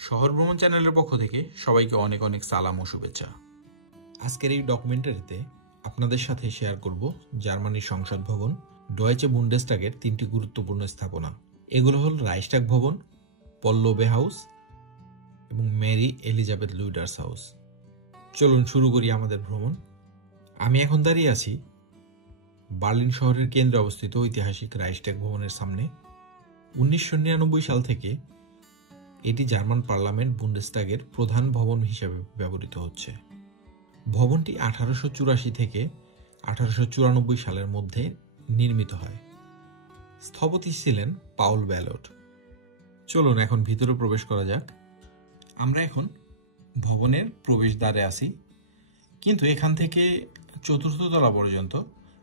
শহর ভ্রমণ চ্যানেলের পক্ষ থেকে সবাইকে অনেক অনেক সালাম ও শুভেচ্ছা। আজকের এই ডকুমেন্টারিতে আপনাদের সাথে শেয়ার করব জার্মানির সংসদ ভবন ডয়েচে বুন্ডেসটাগের 3টি গুরুত্বপূর্ণ স্থাপনা। এগুলো হল রাইসটাগ ভবন, পল্লবে হাউস এবং মেরি এলিজাবেথ লুইডার্স হাউস। চলুন শুরু করি আমাদের ভ্রমণ। আমি এখন দাঁড়িয়ে আছি বার্লিন শহরের কেন্দ্রে অবস্থিত ঐতিহাসিক রাইসটাগ ভবনের সামনে। 1999 সাল থেকে এটি জার্মান পার্লামেন্ট বুন্ডেসটাগের প্রধান ভবন হিসেবে ব্যবহৃত হচ্ছে। ভবনটি 1884 থেকে 1894 সালের মধ্যে নির্মিত হয়। স্থপতি ছিলেন পাউল ব্যালট। চলুন এখন ভিতরে প্রবেশ করা যাক। আমরা এখন ভবনের প্রবেশদ্বারে আছি, কিন্তু এখান থেকে চতুর্থ তলা পর্যন্ত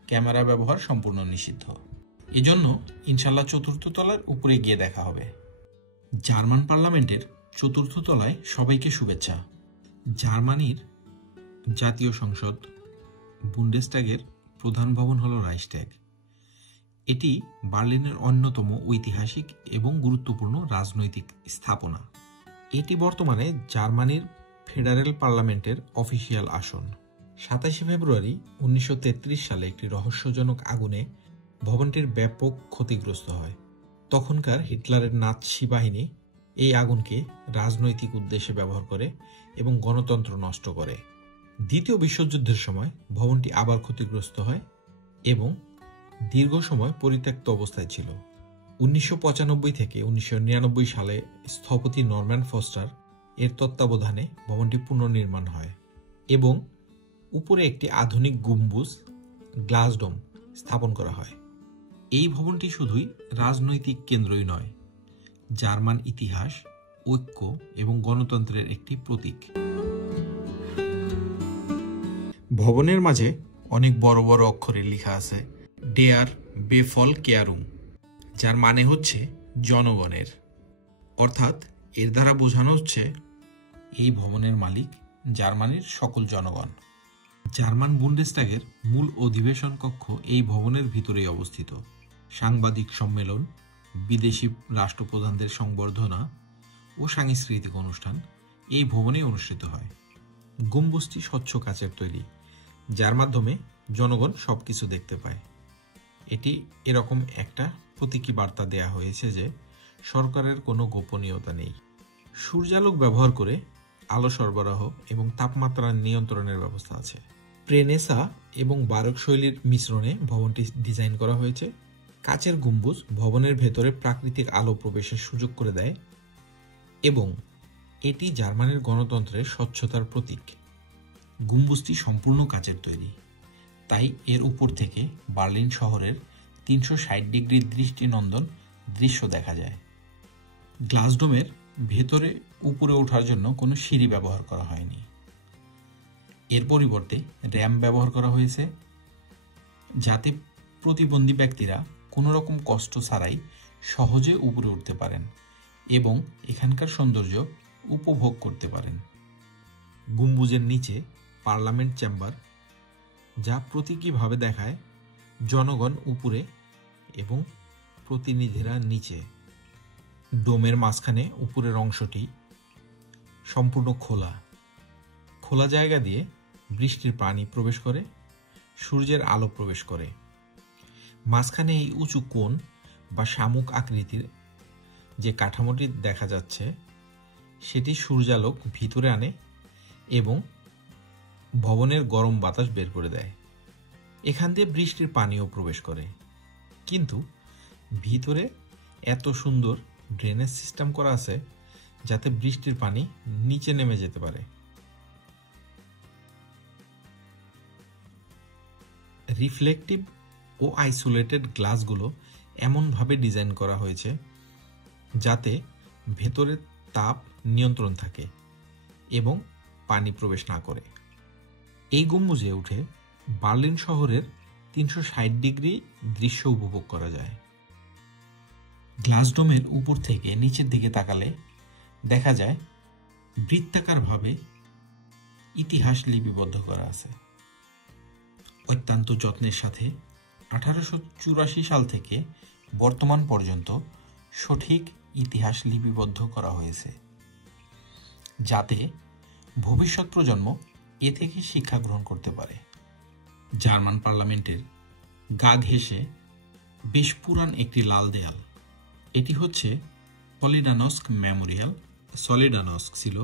ক্যামেরা ব্যবহার সম্পূর্ণ নিষিদ্ধ। এজন্য ইনশাল্লাহ চতুর্থ তলার উপরে গিয়ে দেখা হবে। জার্মান পার্লামেন্টের চতুর্থ তলায় সবাইকে শুভেচ্ছা। জার্মানির জাতীয় সংসদ বুন্ডেসটাগের প্রধান ভবন হল রাইসটাগ। এটি বার্লিনের অন্যতম ঐতিহাসিক এবং গুরুত্বপূর্ণ রাজনৈতিক স্থাপনা। এটি বর্তমানে জার্মানির ফেডারেল পার্লামেন্টের অফিসিয়াল আসন। 27 ফেব্রুয়ারি 1933 সালে একটি রহস্যজনক আগুনে ভবনটির ব্যাপক ক্ষতিগ্রস্ত হয়। তখনকার হিটলারের নাৎসি বাহিনী এই আগুনকে রাজনৈতিক উদ্দেশ্যে ব্যবহার করে এবং গণতন্ত্র নষ্ট করে। দ্বিতীয় বিশ্বযুদ্ধের সময় ভবনটি আবার ক্ষতিগ্রস্ত হয় এবং দীর্ঘ সময় পরিত্যক্ত অবস্থায় ছিল। 1995 থেকে 1999 সালে স্থপতি নরম্যান ফস্টার এর তত্ত্বাবধানে ভবনটি পুনর্নির্মাণ হয় এবং উপরে একটি আধুনিক গম্বুজ গ্লাস ডোম স্থাপন করা হয়। এই ভবনটি শুধুই রাজনৈতিক কেন্দ্রই নয়, জার্মান ইতিহাস, ঐক্য এবং গণতন্ত্রের একটি প্রতীক। ভবনের মাঝে অনেক বড় বড় অক্ষরে লেখা আছে ডেয়ার বেফল কেয়ারুম, যার মানে হচ্ছে জনগণের। অর্থাৎ এর দ্বারা বোঝানো হচ্ছে এই ভবনের মালিক জার্মানির সকল জনগণ। জার্মান বুন্ডেসটাগের মূল অধিবেশন কক্ষ এই ভবনের ভিতরেই অবস্থিত। সাংবাদিক সম্মেলন, বিদেশি রাষ্ট্রপ্রধানদের সংবর্ধনা ও সাংস্কৃতিক অনুষ্ঠান এই ভবনে অনুষ্ঠিত হয়। গম্বুজটি স্বচ্ছ কাচের তৈরি, যার মাধ্যমে জনগণ সবকিছু দেখতে পায়। এটি এরকম একটা প্রতীকী বার্তা দেয়া হয়েছে যে সরকারের কোনো গোপনীয়তা নেই। সূর্যালোক ব্যবহার করে আলো সরবরাহ এবং তাপমাত্রা নিয়ন্ত্রণের ব্যবস্থা আছে। প্রেনেসা এবং বারক শৈলীর মিশ্রণে ভবনটি ডিজাইন করা হয়েছে। কাচের গম্বুজ ভবনের ভেতরে প্রাকৃতিক আলো প্রবেশের সুযোগ করে দেয় এবং এটি জার্মানির গণতন্ত্রের স্বচ্ছতার প্রতীক। গম্বুজটি সম্পূর্ণ কাচের তৈরি, তাই এর উপর থেকে বার্লিন শহরের 360 ডিগ্রি দৃষ্টিনন্দন দৃশ্য দেখা যায়। গ্লাস ডোমের ভেতরে উপরে ওঠার জন্য কোনো সিঁড়ি ব্যবহার করা হয়নি। এর পরিবর্তে র্যাম্প ব্যবহার করা হয়েছে, যাতে প্রতিবন্ধী ব্যক্তিরা কোনো রকম কষ্ট ছাড়াই সহজে উপরে উঠতে পারেন এবং এখানকার সৌন্দর্য উপভোগ করতে পারেন। গম্বুজের নিচে পার্লামেন্ট চেম্বার, যা প্রতীকীভাবে দেখায় জনগণ উপরে এবং প্রতিনিধিরা নিচে। ডোমের মাঝখানে উপরের অংশটি সম্পূর্ণ খোলা। খোলা জায়গা দিয়ে বৃষ্টির পানি প্রবেশ করে, সূর্যের আলো প্রবেশ করে। মাঝখানে এই উঁচু কোণ বা শামুক আকৃতির যে কাঠামোটি দেখা যাচ্ছে, সেটি সূর্যালোক ভিতরে আনে এবং ভবনের গরম বাতাস বের করে দেয়। এখান দিয়ে বৃষ্টির পানিও প্রবেশ করে, কিন্তু ভিতরে এত সুন্দর ড্রেনেজ সিস্টেম করা আছে যাতে বৃষ্টির পানি নিচে নেমে যেতে পারে। রিফ্লেকটিভ ও আইসোলেটেড গ্লাসগুলো এমনভাবে ডিজাইন করা হয়েছে যাতে ভেতরে তাপ নিয়ন্ত্রণ থাকে এবং পানি প্রবেশ না করে। এই গম্বুজে উঠে বার্লিন শহরের 360 ডিগ্রি দৃশ্য উপভোগ করা যায়। গ্লাস ডোমের উপর থেকে নিচের দিকে তাকালে দেখা যায় বৃত্তাকারভাবে ইতিহাস লিপিবদ্ধ করা আছে। অত্যন্ত যত্নের সাথে 1884 সাল থেকে বর্তমান পর্যন্ত সঠিক ইতিহাস লিপিবদ্ধ করা হয়েছে। যাতে ভবিষ্যৎ প্রজন্ম এ থেকে শিক্ষা গ্রহণ করতে পারে। জার্মান পার্লামেন্টের গা ঘেঁষে বেশ পুরান একটি লাল দেয়াল। এটি হচ্ছে সলিডানস্ক মেমোরিয়াল। সলিডানস্ক ছিল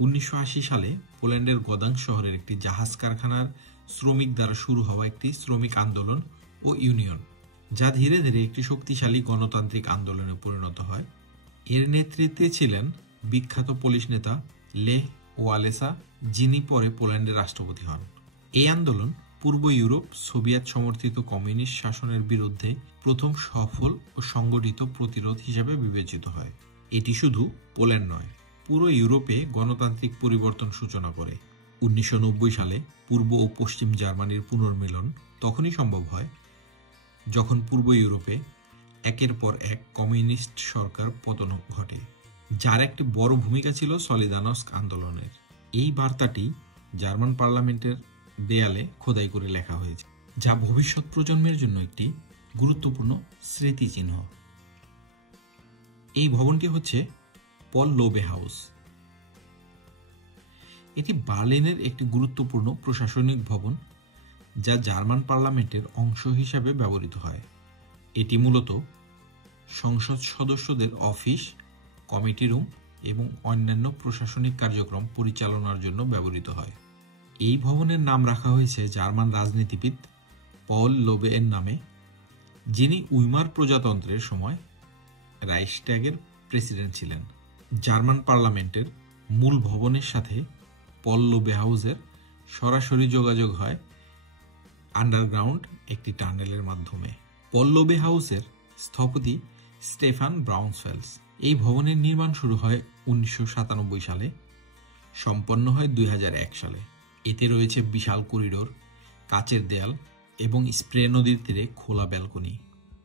1980 সালে পোল্যান্ডের গদাঞ্চ শহরের একটি জাহাজ কারখানার শ্রমিক দ্বারা শুরু হওয়া একটি শ্রমিক আন্দোলন ও ইউনিয়ন, যা ধীরে ধীরে একটি শক্তিশালী গণতান্ত্রিক আন্দোলনে পরিণত হয়। এর নেতৃত্বে ছিলেন বিখ্যাত পোলিশ নেতা লেহ ওয়ালেসা, যিনি পরে পোল্যান্ডের রাষ্ট্রপতি হন। এই আন্দোলন পূর্ব ইউরোপ সোভিয়েত সমর্থিত কমিউনিস্ট শাসনের বিরুদ্ধে প্রথম সফল ও সংগঠিত প্রতিরোধ হিসেবে বিবেচিত হয়। এটি শুধু পোল্যান্ড নয়, পুরো ইউরোপে গণতান্ত্রিক পরিবর্তন সূচনা করে। 1990 সালে পূর্ব ও পশ্চিম জার্মানির পুনর্মিলন তখনই সম্ভব হয় যখন পূর্ব ইউরোপে একের পর এক কমিউনিস্ট সরকার পতন ঘটে, যার একটি বড় ভূমিকা ছিল সলিডানস্ক আন্দোলনের। এই বার্তাটি জার্মান পার্লামেন্টের দেয়ালে খোদাই করে লেখা হয়েছে, যা ভবিষ্যৎ প্রজন্মের জন্য একটি গুরুত্বপূর্ণ স্মৃতিচিহ্ন। এই ভবনটি হচ্ছে পল লোবে হাউস। এটি বার্লিনের একটি গুরুত্বপূর্ণ প্রশাসনিক ভবন, যা জার্মান পার্লামেন্টের অংশ হিসাবে ব্যবহৃত হয়। এটি মূলত সংসদ সদস্যদের অফিস, কমিটি রুম এবং অন্যান্য প্রশাসনিক কার্যক্রম পরিচালনার জন্য ব্যবহৃত হয়। এই ভবনের নাম রাখা হয়েছে জার্মান রাজনীতিবিদ পল লোবে এর নামে, যিনি উইমার প্রজাতন্ত্রের সময় রাইখস্ট্যাগের প্রেসিডেন্ট ছিলেন। জার্মান পার্লামেন্টের মূল ভবনের সাথে পল লোবে হাউসের সরাসরি যোগাযোগ হয় আন্ডারগ্রাউন্ড একটি টানেলের মাধ্যমে। পল লোবে হাউসের স্থপতি স্টেফান ব্রাউনফেল্স। এই ভবনের নির্মাণ শুরু হয় 1997 সালে, সম্পন্ন হয় 2001 সালে। এতে রয়েছে বিশাল করিডোর, কাচের দেয়াল এবং স্প্রে নদীর তীরে খোলা ব্যালকনি।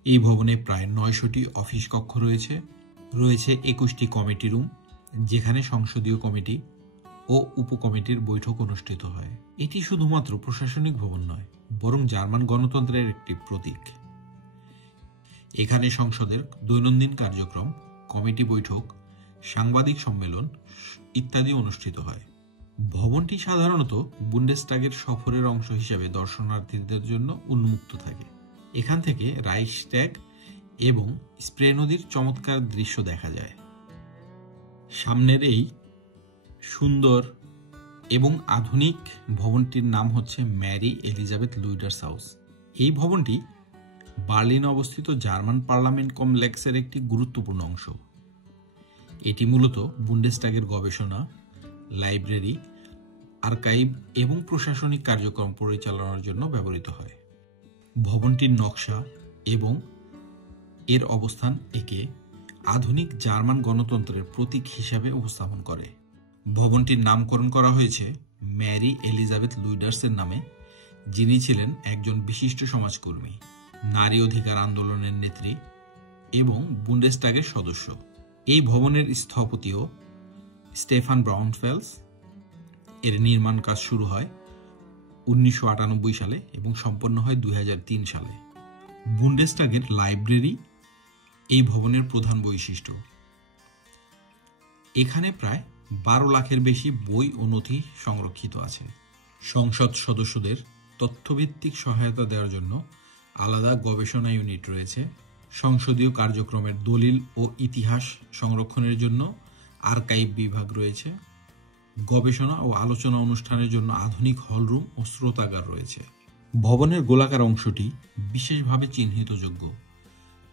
এই ভবনে প্রায় 900টি অফিস কক্ষ রয়েছে। রয়েছে 21টি কমিটি রুম, যেখানে সংসদীয় কমিটি ও উপকমিটির বৈঠক অনুষ্ঠিত হয়। এটি শুধুমাত্র প্রশাসনিক ভবন নয়, বরং জার্মান গণতন্ত্রের একটি প্রতীক। এখানে সংসদের দৈনন্দিন কার্যক্রম, কমিটি বৈঠক, সাংবাদিক সম্মেলন ইত্যাদি অনুষ্ঠিত হয়। ভবনটি সাধারণত বুন্ডেসটাগের সফরের অংশ হিসেবে দর্শনার্থীদের জন্য উন্মুক্ত থাকে। এখান থেকে রাইখস্ট্যাগ এবং স্প্রে নদীর চমৎকার দৃশ্য দেখা যায়। সামনের এই সুন্দর এবং আধুনিক ভবনটির নাম হচ্ছে ম্যারি এলিজাবেথ লুইডার্স হাউস। এই ভবনটি বার্লিনে অবস্থিত জার্মান পার্লামেন্ট কমপ্লেক্সের একটি গুরুত্বপূর্ণ অংশ। এটি মূলত বুন্ডেসটাগের গবেষণা, লাইব্রেরি, আর্কাইভ এবং প্রশাসনিক কার্যক্রম পরিচালনার জন্য ব্যবহৃত হয়। ভবনটির নকশা এবং এর অবস্থান একে আধুনিক জার্মান গণতন্ত্রের প্রতীক হিসাবে উপস্থাপন করে। ভবনটির নামকরণ করা হয়েছে ম্যারি এলিজাবেথ লুইডার্সের নামে, যিনি ছিলেন একজন বিশিষ্ট সমাজকর্মী, নারী অধিকার আন্দোলনের নেত্রী এবং বুন্ডেসটাগের সদস্য। এই ভবনের স্থপতিও স্টেফান ব্রাউনফেল্স। এর নির্মাণ কাজ শুরু হয় 1998 সালে এবং সম্পন্ন হয় 2003 সালে। বুন্ডেসটাগের লাইব্রেরি এই ভবনের প্রধান বৈশিষ্ট্য। এখানে প্রায় 12 লাখের বেশি বই ও নথি সংরক্ষিত আছে। সংসদ সদস্যদের তথ্যভিত্তিক সহায়তা দেওয়ার জন্য আলাদা গবেষণা ইউনিট রয়েছে। সংসদীয় কার্যক্রমের দলিল ও ইতিহাস সংরক্ষণের জন্য আর্কাইভ বিভাগ রয়েছে। গবেষণা ও আলোচনা অনুষ্ঠানের জন্য আধুনিক হলরুম ও স্রোতাগার রয়েছে। ভবনের গোলাকার অংশটি বিশেষভাবে চিহ্নিতযোগ্য,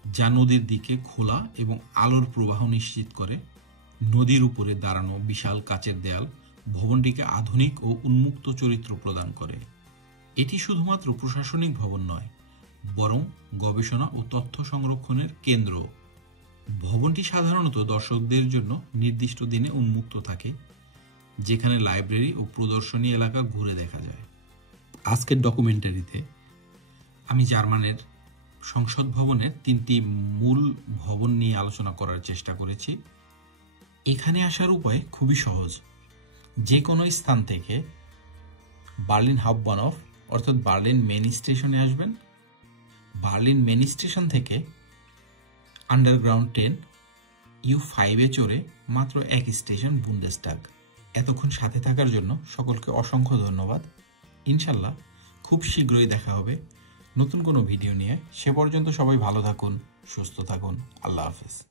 যা নদীর দিকে খোলা এবং আলোর প্রবাহ নিশ্চিত করে। নদীর উপরে দাঁড়ানো বিশাল কাচের দেয়াল ভবনটিকে আধুনিক ও উন্মুক্ত চরিত্র প্রদান করে। এটি শুধুমাত্র প্রশাসনিক ভবন নয়, বরং গবেষণা ও তথ্য সংরক্ষণের কেন্দ্র। ভবনটি সাধারণত দর্শকদের জন্য নির্দিষ্ট দিনে উন্মুক্ত থাকে, যেখানে লাইব্রেরি ও প্রদর্শনী এলাকা ঘুরে দেখা যায়। আজকের ডকুমেন্টারিতে আমি জার্মানের সংসদ ভবনের 3টি মূল ভবন নিয়ে আলোচনা করার চেষ্টা করেছি। এখানে আসার উপায় খুবই সহজ। যে কোনো স্থান থেকে বার্লিন হাউপবানহফ অর্থাৎ বার্লিন মেন স্টেশনে আসবেন। বার্লিন মেন স্টেশন থেকে আন্ডারগ্রাউন্ড ট্রেন U5 চড়ে মাত্র 1 স্টেশন বুন্ডেসটাগ। এতক্ষণ সাথে থাকার জন্য সকলকে অসংখ্য ধন্যবাদ। ইনশাল্লাহ খুব শীঘ্রই দেখা হবে নতুন কোনো ভিডিও নিয়ে। সে পর্যন্ত সবাই ভালো থাকুন, সুস্থ থাকুন। আল্লাহ হাফেজ।